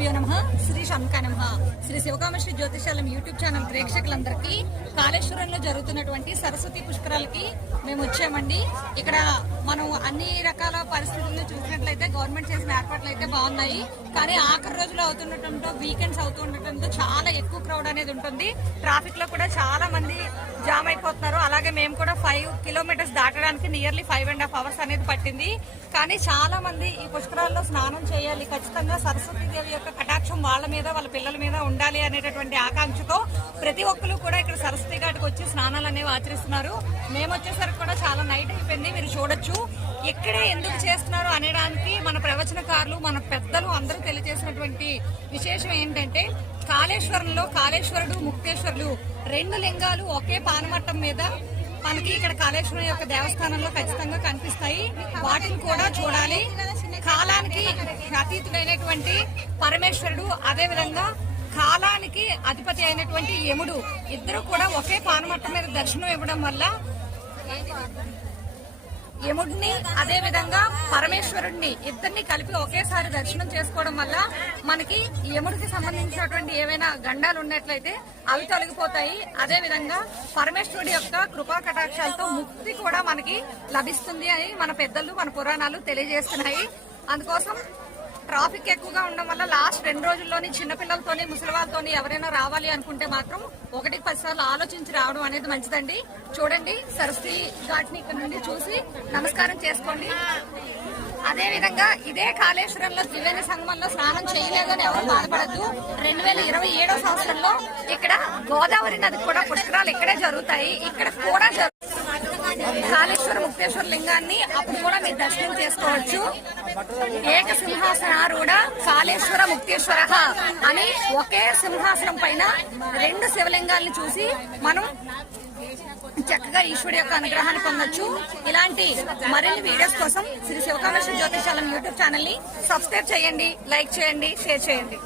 గురుభ్యో నమః. శ్రీ శంకాయ నమః. శ్రీ శివకామేశ్వరి జ్యోతిషాలం యూట్యూబ్ ఛానల్ ప్రేక్షకులందరికీ కాళేశ్వరంలో జరుగుతున్నటువంటి సరస్వతి పుష్కరాలకి మేము వచ్చామండి. ఇక్కడ మనం అన్ని రకాల పరిస్థితులను చూసినట్లయితే గవర్నమెంట్ చేసిన ఏర్పాట్లు అయితే బాగున్నాయి. కానీ ఆఖరి రోజులు అవుతుండటంతో, వీకెండ్స్ అవుతుండటంతో చాలా ఎక్కువ క్రౌడ్ అనేది ఉంటుంది. ట్రాఫిక్ లో కూడా చాలా మంది జామ్ అయిపోతున్నారు. అలాగే మేము కూడా 5 కిలోమీటర్స్ దాటడానికి నియర్లీ 5.5 అవర్స్ అనేది పట్టింది. కానీ చాలా మంది ఈ పుష్కరాల్లో స్నానం చేయాలి, ఖచ్చితంగా సరస్వతీదేవి యొక్క కటాక్షం వాళ్ళ మీద, వాళ్ళ పిల్లల మీద ఉండాలి అనేటటువంటి ఆకాంక్షతో ప్రతి ఒక్కరు కూడా ఇక్కడ సరస్వతి ఘాట్కి వచ్చి స్నానాలు అనేవి ఆచరిస్తున్నారు. మేము వచ్చేసరికి కూడా చాలా నైట్ అయిపోయింది. మీరు చూడొచ్చు ఇక్కడే ఎందుకు చేస్తున్నారు అనేదానికి మన ప్రవచనకారులు, మన పెద్దలు అందరూ తెలియజేసినటువంటి విశేషం ఏంటంటే, కాళేశ్వరంలో కాళేశ్వరుడు, ముక్తేశ్వరుడు 2 లింగాలు ఒకే పానమట్టం మీద మనకి ఇక్కడ కాళేశ్వరం యొక్క దేవస్థానంలో ఖచ్చితంగా కనిపిస్తాయి. వాటిని కూడా చూడాలి. కాలానికి అతీతుడైనటువంటి పరమేశ్వరుడు, అదే విధంగా కాలానికి అధిపతి అయినటువంటి యముడు ఇద్దరు కూడా ఒకే పానమట్టం మీద దర్శనం ఇవ్వడం వల్ల యముడిని, అదే విధంగా పరమేశ్వరుడిని ఇద్దరిని కలిపి ఒకేసారి దర్శనం చేసుకోవడం వల్ల మనకి యముడికి సంబంధించినటువంటి ఏవైనా గండాలు ఉన్నట్లయితే అవి తొలగిపోతాయి. అదే విధంగా పరమేశ్వరుడి యొక్క కృపా కటాక్షాలతో ముక్తి కూడా మనకి లభిస్తుంది అని మన పెద్దలు, మన పురాణాలు తెలియజేస్తున్నాయి. అందుకోసం ట్రాఫిక్ ఎక్కువగా ఉండడం వల్ల లాస్ట్ 2 రోజుల్లోని చిన్నపిల్లలతోని, ముసలి వాళ్ళతోని ఎవరైనా రావాలి అనుకుంటే మాత్రం 1-10 సార్లు ఆలోచించి రావడం అనేది మంచిదండి. చూడండి, సరస్వతి ఘాట్ ని ఇక్కడ నుండి చూసి నమస్కారం చేసుకోండి. అదే విధంగా ఇదే కాళేశ్వరంలో త్రివేణి సంగమంలో స్నానం చేయలేదని ఎవరు బాధపడద్దు. 2027 సంవత్సరంలో ఇక్కడ గోదావరి నది కూడా పుష్కరాలు ఇక్కడే జరుగుతాయి. ఇక్కడ కూడా కాళేశ్వర ముక్తేశ్వర లింగాన్ని అప్పుడు కూడా మీరు దర్శనం చేసుకోవచ్చు. ఏక సింహాసనారూఢ కాళేశ్వర ముక్తేశ్వర అని ఒకే సింహాసనం పైన 2 శివలింగాల్ని చూసి మనం చక్కగా ఈశ్వరుడు యొక్క అనుగ్రహాన్ని పొందొచ్చు. ఇలాంటి మరిన్ని వీడియోస్ కోసం శ్రీ శివకామేశ్వరి జ్యోతిషాలం యూట్యూబ్ ఛానల్ ని సబ్స్క్రైబ్ చేయండి, లైక్ చేయండి, షేర్ చేయండి.